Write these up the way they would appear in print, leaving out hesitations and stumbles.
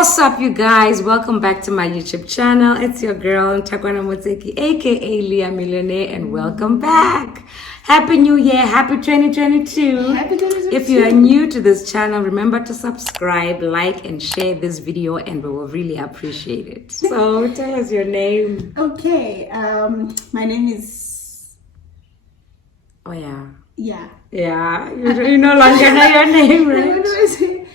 What's up, you guys? Welcome back to my YouTube channel. It's your girl, Takwana Moteki, aka Liyahmillionaire, and welcome back. Happy New Year. Happy 2022. Happy 2022. If you are new to this channel, remember to subscribe, like, and share this video, and we will really appreciate it. So tell us your name. Okay, my name is... Oh, yeah. Yeah. Yeah, you no longer know your name, right? What do I say?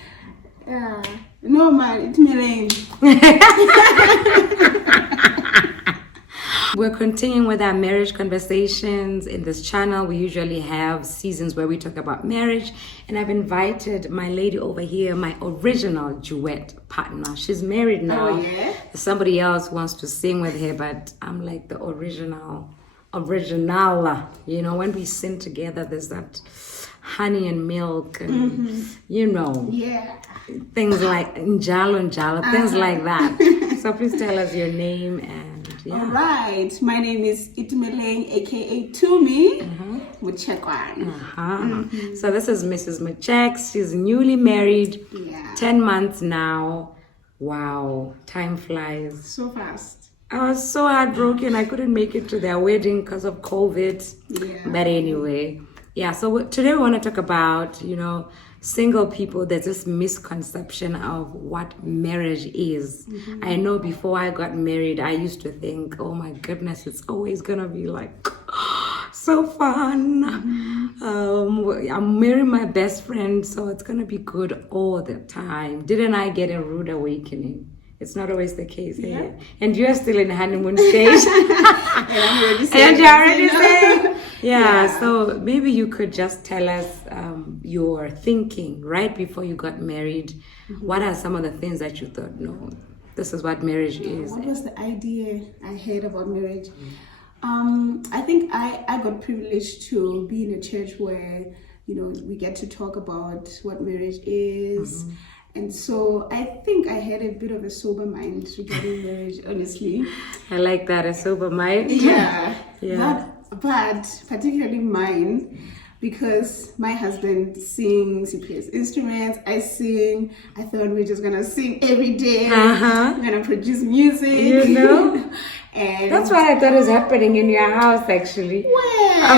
No, man, it's Liyahmillionaire. We're continuing with our marriage conversations in this channel. We usually have seasons where we talk about marriage, and I've invited my lady over here, my original duet partner. She's married now. Oh, yeah? Somebody else wants to sing with her, but I'm like the original. You know, when we sing together, there's that honey and milk and you know, Yeah. things like njalo, things like that. So please tell us your name and yeah. All right. My name is Liyahmillionaire, aka Tumi Muchekwan. So this is Mrs. Machek. She's newly married, Yeah. 10 months now. Wow, time flies. So fast. I was so heartbroken. I couldn't make it to their wedding because of COVID. Yeah. But anyway, yeah. So today we want to talk about, you know, single people. There's this misconception of what marriage is. I know before I got married, I used to think, oh my goodness, it's always gonna be like so fun. I'm marrying my best friend, so it's gonna be good all the time. Didn't I get a rude awakening? It's not always the case. Yeah. Eh? And you're still in the honeymoon stage. And you're already saying. Yeah. Yeah, so maybe you could just tell us your thinking right before you got married. What are some of the things that you thought, no, this is what marriage is? What was the idea I had about marriage? I think I got privileged to be in a church where, you know, we get to talk about what marriage is. And so I think I had a bit of a sober mind regarding marriage, honestly. I like that, a sober mind. Yeah. Yeah. But particularly mine, because my husband sings, he plays instruments, I sing. I thought we we're just gonna sing every day. We're gonna produce music. You know? And That's what I thought was happening in your house, actually. well,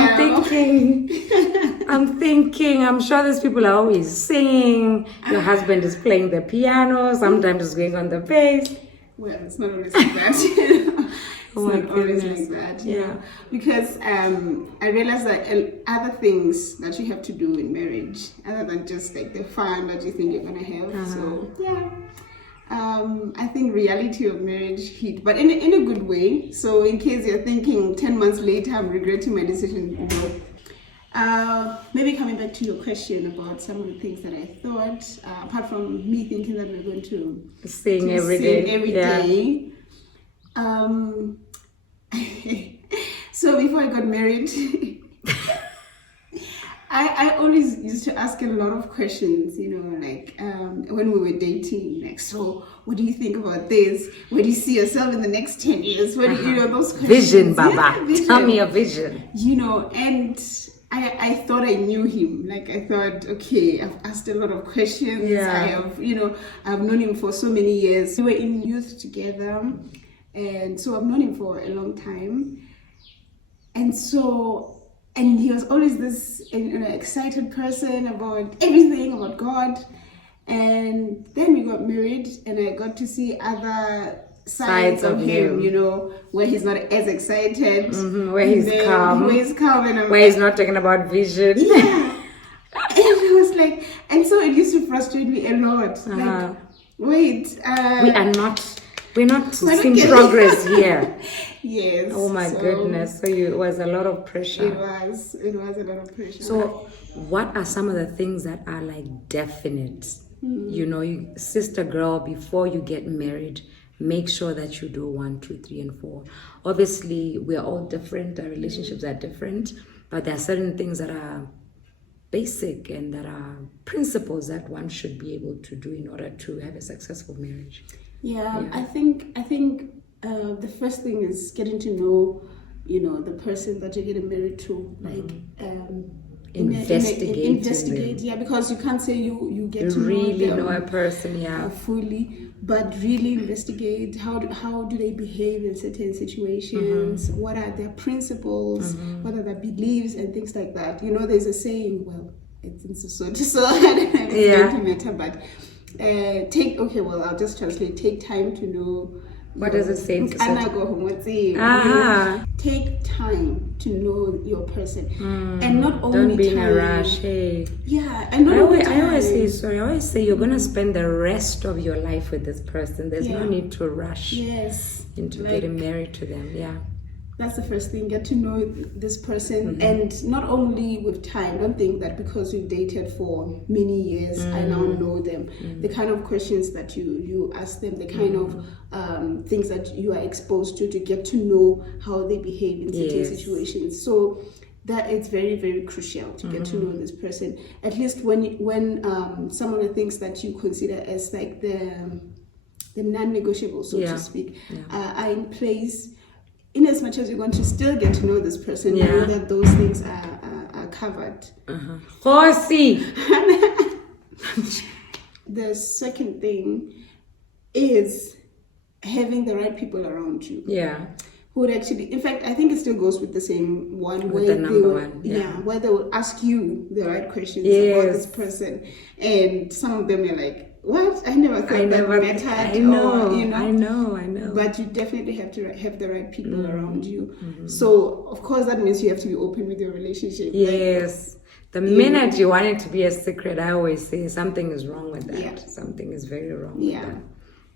I'm thinking, I'm sure these people are always singing. Your husband is playing the piano, sometimes he's going on the bass. well, it's not always like that. Oh my not always goodness. like that, Yeah. know? Because I realized that other things that you have to do in marriage, other than just like the fun that you think you're gonna have. So yeah, I think reality of marriage hit, but in a good way. So in case you're thinking 10 months later, I'm regretting my decision, you know. Maybe coming back to your question about some of the things that I thought, apart from me thinking that we're going to Sing every day. every Yeah. day. So before I got married, I always used to ask a lot of questions, you know, like when we were dating, like, so what do you think about this? Where do you see yourself in the next 10 years? What do you know, those questions? Vision, Baba. Yeah, vision. Tell me a vision. You know, and I thought I knew him. Like, I thought, okay, I've asked a lot of questions. Yeah. I have, you know, I've known him for so many years. We were in youth together, and so I've known him for a long time. And so, and he was always this excited person about everything, about God. And then we got married, and I got to see other sides of him, you know, where he's not as excited, Where he's calm. where he's calm, and I'm Where he's not talking about vision. yeah. And it was like, and so it used to frustrate me a lot. Like, wait, We're not We're seeing not progress here. yes. Oh my so goodness. So it was a lot of It pressure. was a lot of pressure. So what are some of the things that are like definite? You know, sister girl, before you get married, make sure that you do 1, 2, 3, and 4. Obviously, we're all different. Our relationships are different, but there are certain things that are basic and that are principles that one should be able to do in order to have a successful marriage. Yeah. I think the first thing is getting to know, you know, the person that you're getting married to. Like, investigate. Yeah, because you can't say you get to really know them know a person, fully, but really investigate how do they behave in certain situations, what are their principles, what are their beliefs and things like that. You know, there's a saying, well, it's in Sesotho, so I don't know if it's going to matter, but I'll just translate. Take time to know. What does it say? Take time to know your person, and not only don't be time. in a rush. Hey, yeah, and not I only always say you're gonna spend the rest of your life with this person. There's no need to rush. Yes, into getting married to them. Yeah. That's the first thing. Get to know this person, and not only with time. Don't think that because we've dated for many years, I now know them. The kind of questions that you ask them, the kind of things that you are exposed to get to know how they behave in certain situations. So that it's very, very crucial to get to know this person. At least when some of the things that you consider as like the non-negotiable, so to speak, are in place. In as much as you're going to still get to know this person, you know that those things are covered. Horsey. The second thing is having the right people around you. Yeah. Who would actually, in fact, I think it still goes with the same one. With the number one. Yeah, where they will ask you the right questions about this person. And some of them are like, what? I never thought that mattered. I know, I know. But you definitely have to have the right people around you. So, of course, that means you have to be open with your relationship. Yes. The minute you want it to be a secret, I always say something is wrong with that. Yeah. Something is very wrong with that.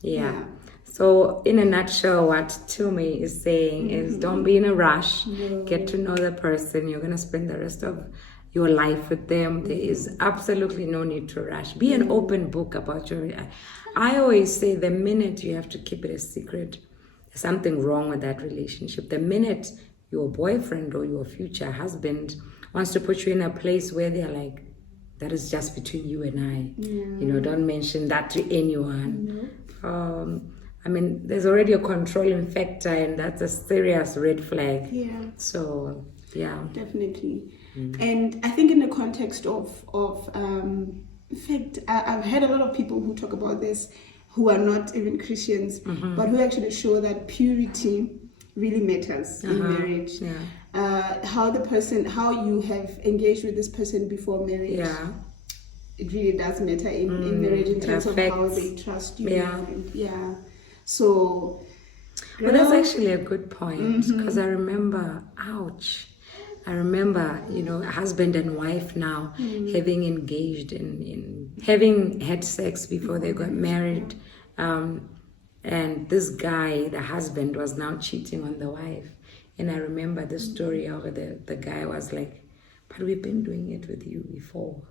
Yeah. So, in a nutshell, what Tumi is saying is don't be in a rush. No. Get to know the person. You're going to spend the rest of your life with them. There is absolutely no need to rush. Be an open book about your... I always say the minute you have to keep it a secret, there's something wrong with that relationship. The minute your boyfriend or your future husband wants to put you in a place where they're like, that is just between you and I. You know, don't mention that to anyone. I mean, there's already a controlling factor, and that's a serious red flag. Yeah. So, yeah. Definitely. And I think in the context of in fact, I've heard a lot of people who talk about this who are not even Christians, but who actually show that purity really matters in marriage. How you have engaged with this person before marriage. It really does matter in marriage in terms of how they trust you. So, well, that's actually a good point, because I remember, you know, husband and wife now having engaged in having had sex before they got married, and this guy, the husband, was now cheating on the wife. And I remember the story of the guy was like, but we've been doing it with you before.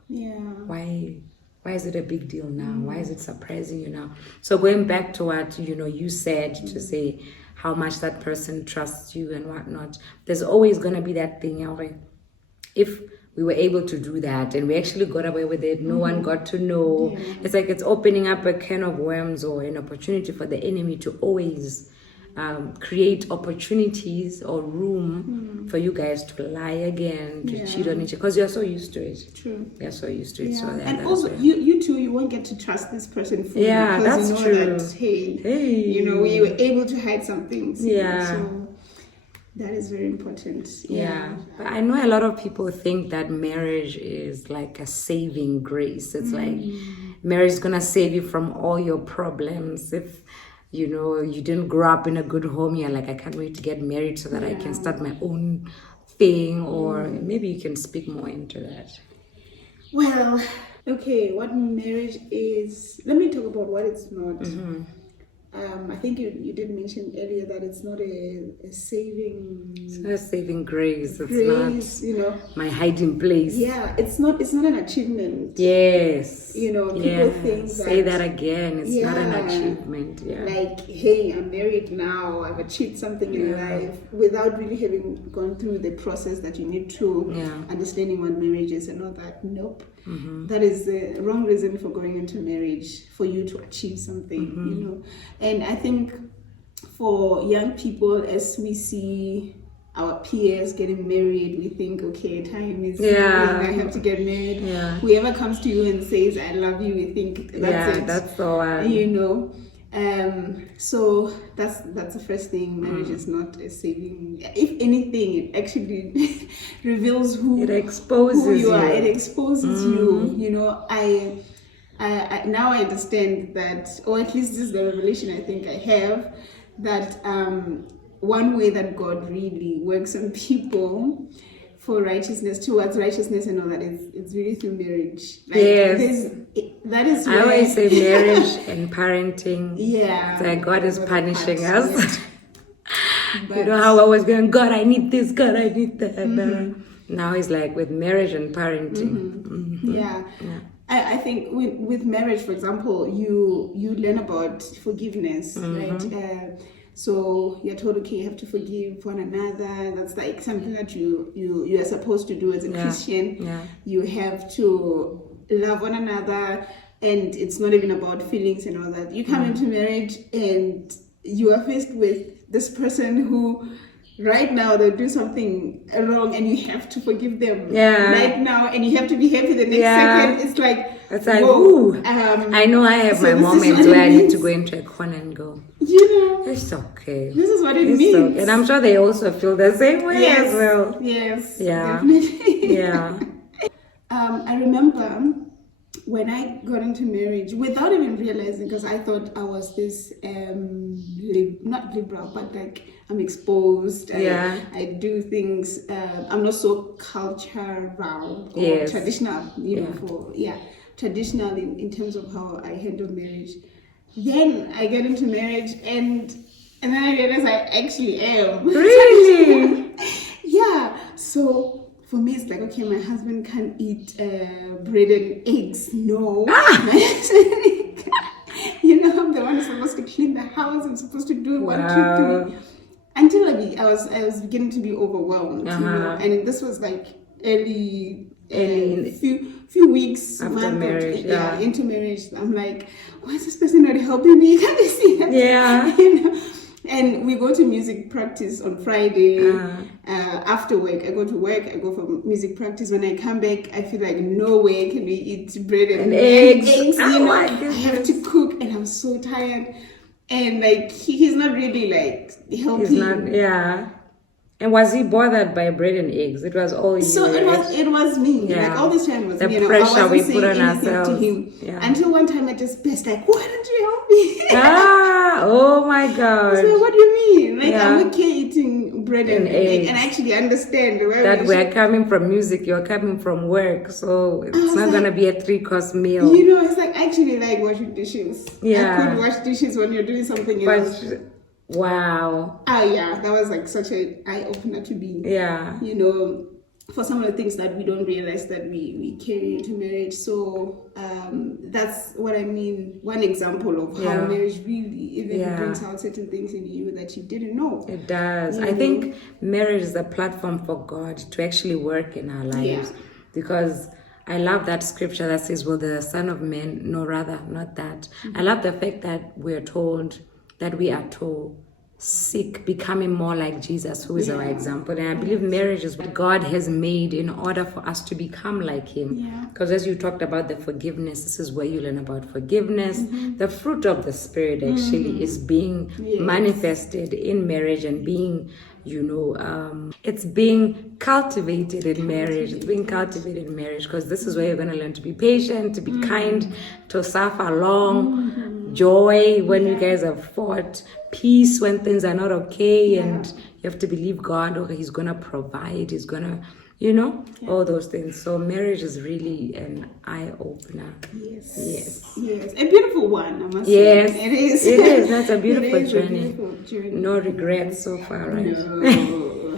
Why is it a big deal now? Why is it surprising you now? So going back to what, you know, you said, to say how much that person trusts you and whatnot, there's always going to be that thing, if we were able to do that and we actually got away with it, no one got to know. It's like it's opening up a can of worms or an opportunity for the enemy to always create opportunities or room for you guys to lie again, to cheat on each other, because you're so used to it. True. You're so used to it. So and also, you too, you won't get to trust this person fully. Because that's you know true. That, hey, you know, we were able to hide some things. So that is very important. But I know a lot of people think that marriage is like a saving grace. It's like marriage is gonna save you from all your problems. If you know you didn't grow up in a good home, you're like, I can't wait to get married so that I can start my own thing. Or maybe you can speak more into that. Well, okay, what marriage is, let me talk about what it's not. I think you did mention earlier that it's not a saving... It's not a saving grace. It's not, you know, my hiding place. It's not an achievement. Yes. You know, people think that... Say that again. It's not an achievement. Like, hey, I'm married now. I've achieved something in life without really having gone through the process that you need to understanding what marriage is and all that. Nope. That is the wrong reason for going into marriage, for you to achieve something, you know. And I think for young people, as we see our peers getting married, we think, okay, time is Yeah. when I have to get married. Yeah. Whoever comes to you and says, I love you, we think that's it. That's the one. You know. So that's the first thing. Marriage is not a saving. If anything, it actually reveals who you are. It exposes you. You know, I now I understand that, or at least this is the revelation I think I have, that one way that God really works on people for righteousness, towards righteousness and all that, it's really through marriage. Like, yes. That is I always say marriage and parenting. Yeah. It's like God is punishing part, us. But, you know how I was going, God, I need this, God, I need that. Now it's like with marriage and parenting. Yeah. I think with marriage, for example, you learn about forgiveness, right? So you're told, okay, you have to forgive one another. That's like something that you are supposed to do as a Christian. Yeah. You have to love one another, and it's not even about feelings and all that. You come into marriage and you are faced with this person who right now they'll do something wrong and you have to forgive them right now, and you have to be happy the next second. It's like whoa. Ooh. I know I have my moments where I need to go into a corner and go, it's okay. This is what it means. Okay. And I'm sure they also feel the same way as well. Yes. Yeah. Definitely. Yeah. I remember when I got into marriage, without even realizing, because I thought I was this not liberal, but like I'm exposed. I do things. I'm not so cultural or traditional. Traditional in terms of how I handle marriage. Then I get into marriage and then I realize I actually am. Really? Yeah. So for me, it's like, okay, my husband can't eat bread and eggs. No. You know, I'm the one who's supposed to clean the house. I'm supposed to do 1, 2, 3. Until I was beginning to be overwhelmed. You know? And this was like early few weeks after marriage, into marriage. I'm like, why is this person not helping me? Can't they see that? Yeah. You know? And we go to music practice on Friday. After work, I go to work, I go for music practice. When I come back, I feel like no way can we eat bread and eggs. You know? I have to cook, and I'm so tired. And like he's not really like helping. He's not, And was he bothered by bread and eggs? It was all you. So it was me. Like all this time was the me. pressure we put on ourselves. To him. Until one time I just burst like, why don't you help me? Oh my God. So what do you mean? Like I'm okay eating bread and egg, and I actually understand that we're coming from music, you're coming from work, so it's not gonna be a 3-course meal. You know, it's like I actually like washing dishes. I could wash dishes when you're doing something else. Wow. That was like such an eye-opener to me. You know, for some of the things that we don't realize that we carry into marriage. So that's what I mean. One example of how marriage really even brings out certain things in you that you didn't know. It does. I think marriage is a platform for God to actually work in our lives. Because I love that scripture that says, will the Son of Man, no, rather, not that. I love the fact that we are told to seek becoming more like Jesus, who is our example. And I believe marriage is what God has made in order for us to become like him. Because as you talked about the forgiveness, this is where you learn about forgiveness. The fruit of the Spirit actually is being manifested in marriage and being, it's being cultivated in marriage. It's being cultivated in marriage because this is where you're going to learn to be patient, to be kind, to suffer long, joy when you guys have fought, peace when things are not okay, and you have to believe God, okay, he's going to provide, he's going to, all those things. So marriage is really an eye-opener. Yes. A beautiful one, I must say. It is. That's a beautiful journey. No regrets so far, right? No.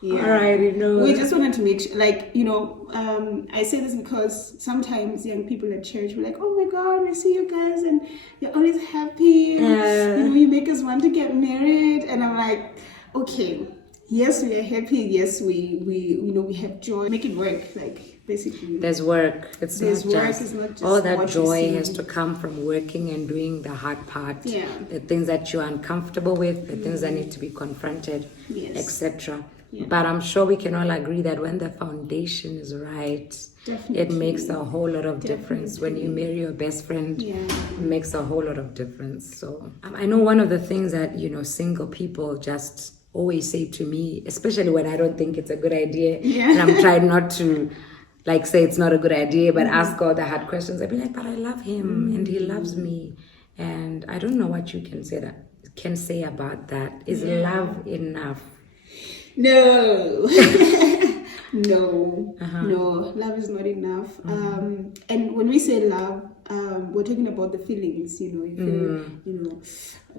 All right, we just wanted to make sure, I say this because sometimes young people at church were like, oh my God, we see you guys and you're always happy, and you make us want to get married, and I'm like, okay, Yes, we are happy. Yes, we have joy. Make it work, like basically. There's work. It's There's not work, just, it's not just all that what you joy see. has to come from working and doing the hard part. Yeah. The things that you're uncomfortable with, the things that need to be confronted, Yes. etc. Yeah. But I'm sure we can all agree that when the foundation is right, it Definitely. makes a whole lot of difference. When you marry your best friend, Yeah. it makes a whole lot of difference. So I know one of the things that, single people just always say to me, especially when I don't think it's a good idea, Yeah. and I'm trying not to say it's not a good idea, but ask all the hard questions. I'd be like, but I love him and he loves me. And I don't know what you can say about that. Is love enough? No. No, love is not enough. And when we say love, we're talking about the feelings, you feel,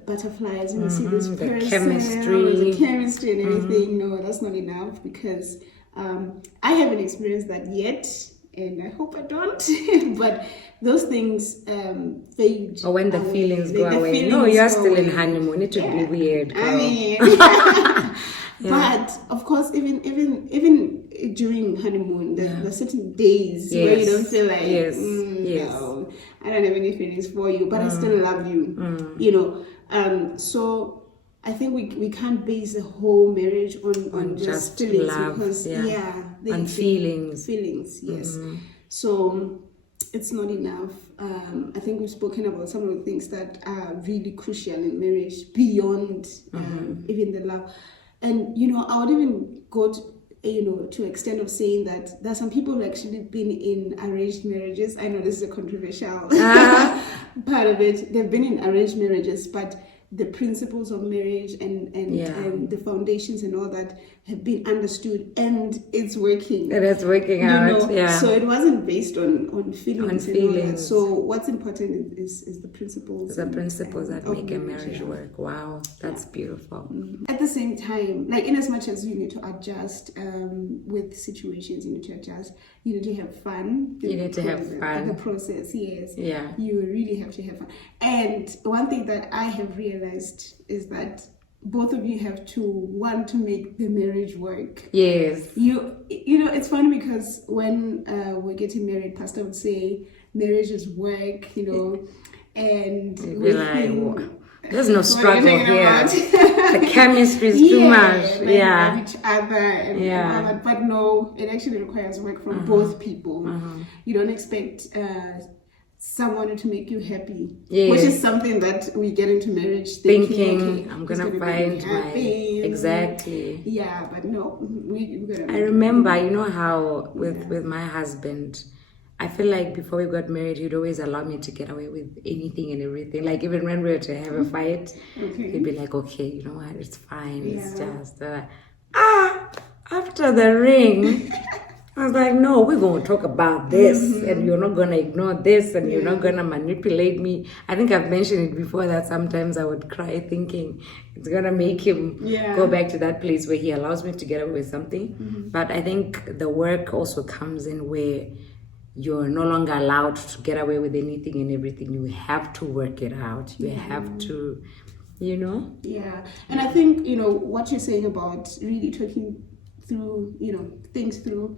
butterflies when you see this The person, chemistry. the chemistry and everything. No, that's not enough, because I haven't experienced that yet, and I hope I don't. But those things fade. Or when the away. feelings go The away. feelings No, you're go still in away. honeymoon. It would be weird. I girl. mean, but of course, even during honeymoon, there's certain days where you don't feel like, Yes. no, I don't have any feelings for you, but I still love you. So I think we can't base a whole marriage on just feelings, love, because on feelings. Feelings, yes. So it's not enough. I think we've spoken about some of the things that are really crucial in marriage beyond even the love. And I would even go to extent of saying that there are some people who actually been in arranged marriages. I know this is a controversial part of it. They've been in arranged marriages, but the principles of marriage and the foundations and all that have been understood, and it's working. It is working out. Yeah. So it wasn't based on feelings. On and all that. feelings. So what's important is the principles. The principles that of make a marriage yeah. work. Wow, that's beautiful. At the same time, like in as much as you need to adjust with situations, you need to adjust. You need to have fun. You need to have fun. The process, yes. Yeah. You really have to have fun. And one thing that I have realized is that both of you have to want to make the marriage work. Yes. It's funny because when we're getting married, Pastor would say marriage is work, and You'd be like, there's no struggle here. The chemistry is too much. Like Yeah. love each other and all that. But no, it actually requires work from both people. You don't expect someone to make you happy, which is something that we get into marriage thinking okay, I'm gonna find my exactly. Yeah, but no, we gotta. I remember, how with my husband, I feel like before we got married, he'd always allow me to get away with anything and everything. Like even when we were to have a fight, he'd be like, "Okay, you know what? It's fine. It's just after the ring." I was like, no, we're going to talk about this, and you're not going to ignore this, and you're not going to manipulate me. I think I've mentioned it before that sometimes I would cry thinking it's going to make him go back to that place where he allows me to get away with something. But I think the work also comes in where you're no longer allowed to get away with anything and everything. You have to work it out. You have to, Yeah. And I think, what you're saying about really talking through, things through.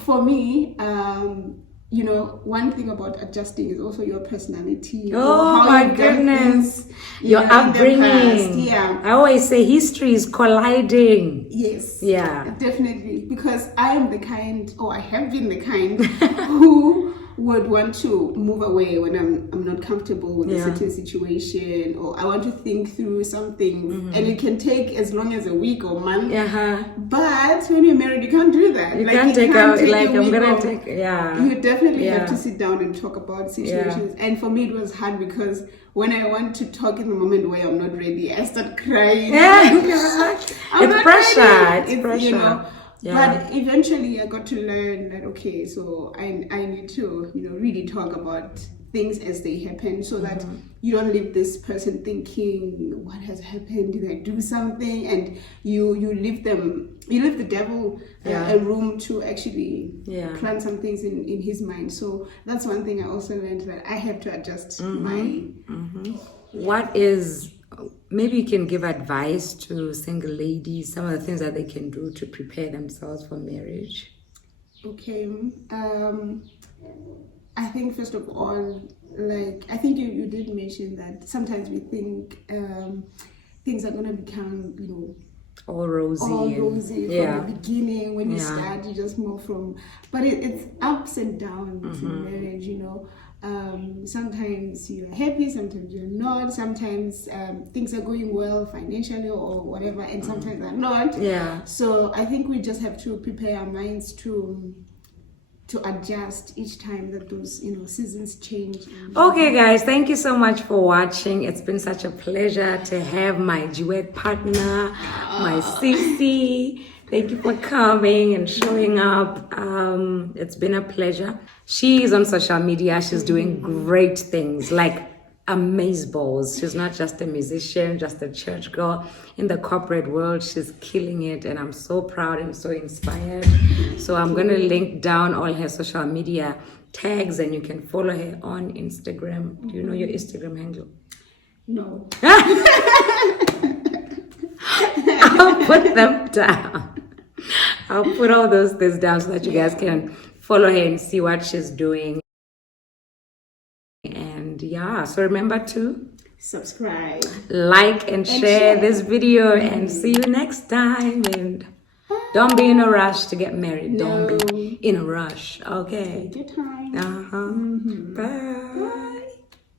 For me, one thing about adjusting is also your personality. Oh my goodness. Your upbringing. Yeah. I always say history is colliding. Yes. Yeah. Definitely. Because I am the kind, or I have been the kind, who would want to move away when I'm not comfortable with a certain situation, or I want to think through something, and it can take as long as a week or month. But when you're married, you can't do that. You can't take out like I'm gonna take. You definitely have to sit down and talk about situations. And for me, it was hard because when I want to talk in the moment where I'm not ready, I start crying. It's pressure. It's pressure. But eventually I got to learn that, okay, so I need to, really talk about things as they happen, so that you don't leave this person thinking, what has happened? Did I do something? And you leave the devil a room to actually plant some things in his mind. So that's one thing I also learned, that I have to adjust my... What is maybe you can give advice to single ladies, some of the things that they can do to prepare themselves for marriage. Okay. I think first of all, like I think you did mention that sometimes we think things are gonna become, All rosy. all and- rosy yeah. from the beginning. When you Yeah. start, you just move from, but it's ups and downs in marriage. Sometimes you're happy, sometimes you're not. Sometimes things are going well financially or whatever, and sometimes they're not. Yeah. So I think we just have to prepare our minds to adjust each time that those seasons change. Okay, guys, thank you so much for watching. It's been such a pleasure to have my duet partner, my Sissy. Thank you for coming and showing up. It's been a pleasure. She is on social media. She's doing great things, like amazeballs. She's not just a musician, just a church girl. In the corporate world, she's killing it, and I'm so proud and so inspired. So I'm going to link down all her social media tags, and you can follow her on Instagram. Do you know your Instagram handle? No. I'll put them down. I'll put all those things down so that you guys can follow her and see what she's doing. And yeah, so remember to Subscribe. like and share this video, and see you next time. And don't be in a rush to get married. Don't be in a rush. Okay. Take your time. Bye.